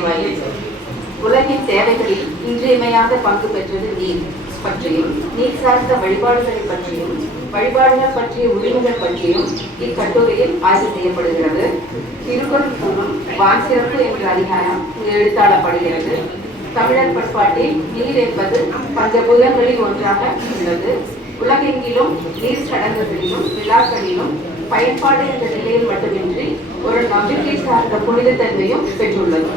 நுழைவாயில். உலகின் தேவைகளில் இன்றியமையாத பங்கு பெற்றது நீர் பற்றியும், நீர் சார்ந்த வழிபாடுகளை பற்றியும், வழிபாடுகள் பற்றிய உரிமைகள் பற்றியும் இக்கட்டுரையில் ஆய்வு செய்யப்படுகிறது. திருக்குறள் மூலம் வான் சிறப்பு என்ற அதிகாரம் எழுத்தாளப்படுகிறது. தமிழர் பண்பாட்டில் நீர் என்பது பஞ்சபூதங்களில் ஒன்றாக உள்ளது. உலகெங்கிலும் நீர் சடங்குகளிலும் விழாக்களிலும் பயன்பாடு என்ற நிலையில் மட்டுமின்றி ஒரு நம்பிக்கை சார்ந்த புனித தன்மையும் பெற்றுள்ளது.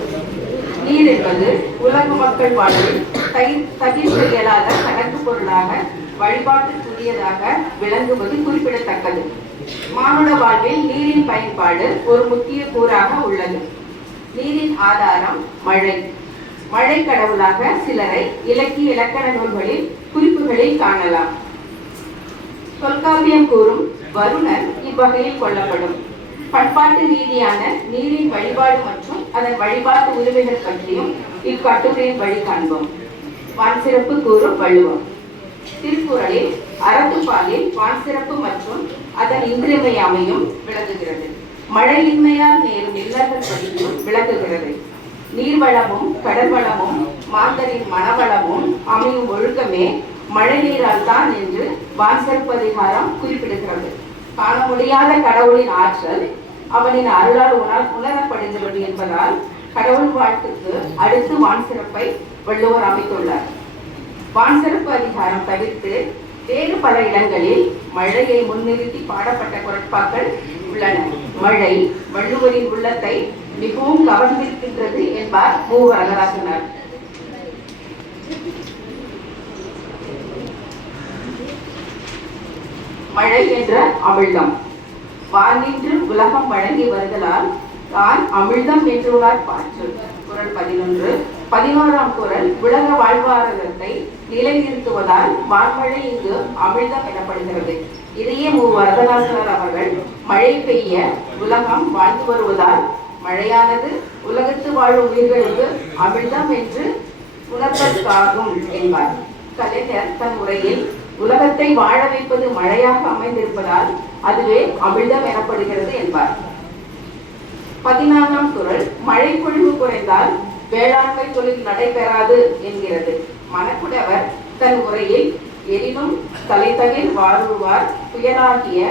நீர் என்பது உலக மக்கள் வாழ்வில் தவிர்க்க இயலாத கணக்கு பொருளாக வழிபாட்டுக்குரியதாக விளங்குவது குறிப்பிடத்தக்கது. மானுட வாழ்வில் நீரின் பயன்பாடு ஒரு முக்கிய கூறாக உள்ளது. நீரின் ஆதாரம் மழை. மழை கடவுளாக சிலரை இலக்கிய இலக்கண நூல்களில் குறிப்புகளில் காணலாம். தொல்காப்பியம் கூறும் வருணன் இவ்வகையில் கொள்ளப்படும். பண்பாட்டு ரீதியான நீரின் வழிபாடு மற்றும் அதன் வழிபாட்டு உரிமைகள் பற்றியும் இக்கட்டுரையின் வழி காண்போம். வான் சிறப்பு கூறும் வள்ளுவம். திருக்குறளில் அறத்துப்பாலில் வான் சிறப்பு மற்றும் அதன் இன்றியமையாமையும் விளங்குகிறது. மழையின்மையால் நேரும் இல்லங்கள் பற்றியும் விளக்குகிறது. நீர்வளமும் கடல் வளமும் மாந்தரின் மனவளமும் அமையும் ஒழுக்கமே மழை நீரால் தான் என்று வான் சிறப்பு அதிகாரம் குறிப்பிடுகிறது. காண முடியாத கடவுளின் ஆற்றல் அவனின் அருளால் உணரப்படுகிறது என்பதால் கடவுள் வாழ்த்துக்கு அடுத்து வான் சிறப்பை வள்ளுவர் அமைத்துள்ளார். வான் சிறப்பு அதிகாரம் தவிர்த்து வேறு பல இடங்களில் மழையை முன்னிறுத்தி பாடப்பட்ட குறட்பாக்கள் உள்ளன. மழை வள்ளுவரின் உள்ளத்தை மிகவும் கவர்ந்திருக்கின்றது என்பார் மு. வரதராசனார். மழை என்ற அமிழ்தம் வானின்று உலகம் வழங்கி வருதலால் தான் அமிழ்தம் என்றுள்ளார் பாற்று. குறள் 11. 11ஆம் குறள் உலக வாழ்வாதாரத்தை நிலைநிறுத்துவதால் வான்மழை இங்கு அமிழ்தம் எனப்படுகிறது. இதையே மு. வரதராசனார் அவர்கள் மழை பெய்ய உலகம் வாழ்ந்து வருவதால் மழையானது உலகத்து வாழும் உயிர்களுக்கு அமிழ்தம் என்று உணர்வதற்காகும் என்பார். கலைஞர் தன் உரையில் உலகத்தை வாழ வைப்பது மழையாக அமைந்திருப்பதால் அதுவே அமிழ்தம் எனப்படுகிறது என்பார். 14ஆம் குறள் மழை பொழிவு குறைந்தால் வேளாண்மை தொழில் நடைபெறாது என்கிறது. மணக்குடவர் தன் உரையில் எரினும் தலைத்தவிர் வாருவார் புயலாகிய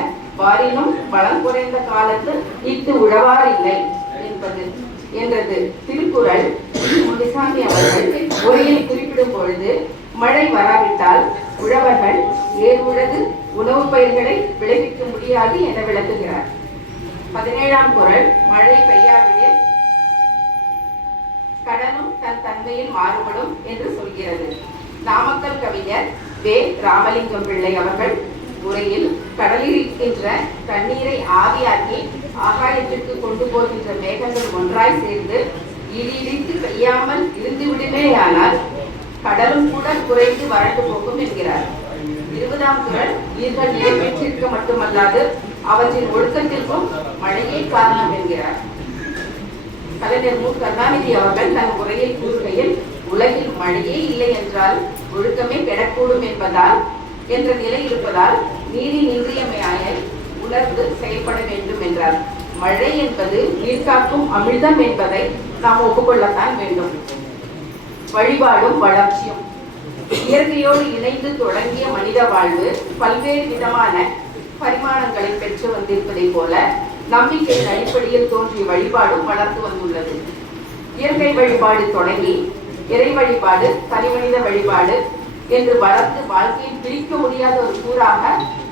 வாரினும் வளம் குறைந்த காலத்து இட்டு உழவார் இல்லை என்றது. திருக்குறள் முனிசாமி அவர்கள் உரையில் குறிப்பிடும் பொழுது மழை வராவிட்டால் உழவர்கள் ஏர் உழது உணவு பயிர்களை விளைவிக்க முடியாது என விளக்குகிறார். 17ஆம் குறள் மழை பெய்யாவிடில் கடலும் தன் தன்மையில் மாறுபடும் என்று சொல்கிறது. நாமக்கல் கவிஞர் வே. ராமலிங்கம் பிள்ளை அவர்கள் உரையில் கடலில் இருக்கின்ற தண்ணீரை ஆவியாக்கி ஆகாயத்திற்கு கொண்டு போகின்ற மேகங்கள் ஒன்றாய் சேர்ந்து இடித்து பெய்யாமல் இருந்துவிடுமேயானால் கடலும் கூட குறைந்து வறண்டு போகும் என்கிறார். 20ஆம் குறள் நீர்கள் நிறைவேற்றிருக்க மட்டுமல்லாது அவற்றின் ஒழுக்கத்திற்கும் மழையே காரணம் என்கிறார். கலைஞர் மு. கருணாநிதி அவர்கள் தன் உரையில் கூறுகையில் உலகில் மழையே இல்லை என்றால் ஒழுக்கமே கெடக்கூடும் என்ற நிலை இருப்பதால் நீரின் இன்றியமையாயை உணர்ந்து செயல்பட வேண்டும் என்றார். மழை என்பது நீர்காக்கும் அமிழ்தம் என்பதை நாம் ஒப்புக்கொள்ளத்தான் வேண்டும். வழிபாடும் வளர்ச்சியும். இயற்கையோடு இணைந்து தொடங்கிய மனித வாழ்வு பல்வேறு விதமான பரிமாணங்களை பெற்று வந்திருப்பதை போல நம்பிக்கையின் அடிப்படையில் தோன்றிய வழிபாடும் வளர்ந்து வந்துள்ளது. இயற்கை வழிபாடு தொடங்கி இறை வழிபாடு, தனிமனித வழிபாடு என்று வளர்ந்து வாழ்க்கையில் பிரிக்க முடியாத ஒரு கூறாக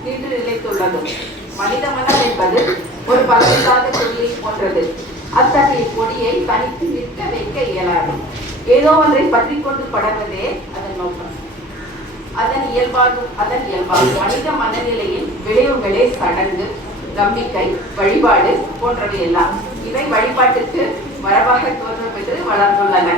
நின்று நிலைத்துள்ளது. மனித மனம் என்பது ஒரு பலமில்லாத கொடியை போன்றது. அத்தகைய கொடியை தனித்து நிற்க வைக்க இயலாது. ஏதோ ஒன்றை பற்றி கொண்டு படர்வதே அதன் நோக்கம். அதன் இயல்பாகும் மனித மனநிலையின் விளைவுகளே சடங்கு, நம்பிக்கை, வழிபாடு போன்றவை எல்லாம். இவை வழிபாட்டுக்கு மரபாக தோன்றும் என்று வளர்ந்துள்ளன.